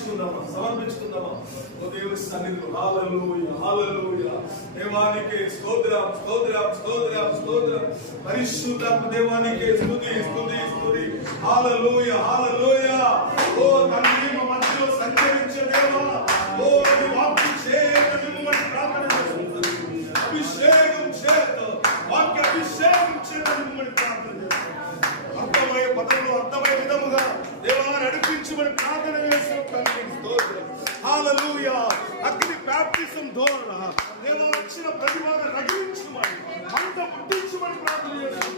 సమర్పించుకుందామా ఓ దేవుని సన్నిధిలో. హల్లెలూయా హల్లెలూయా. దేవానికి స్తోత్రం స్తోత్రం స్తోత్రం స్తోత్రం. పరిశుద్ధాత్మ దేవానికి స్తుతి స్తుతి స్తుతి. హల్లెలూయా హల్లెలూయా. ఓ తండ్రి మా మధ్యలో సంచరించే దేవా, ఓ నీ వాక్కు చేత మిమ్మల్ని ప్రార్థన చేస్తున్నాను. అభిషేకం చేత, వాక్య అభిషేకం చేత మిమ్మల్ని ప్రార్థన చేస్తున్నాను. అర్థమయ్యే పదములు అర్థమయ్యే విధముగా దేవా నడిపించమని ప్రార్థన చేస్తున్నాం తండ్రి. స్తోత్రం హల్లెలూయా. అగ్ని బాప్తిజం ద్వారా దేవా వచ్చిన ప్రతిభను రగిలించమని, మంట పుట్టించమని ప్రార్థన చేస్తున్నాం.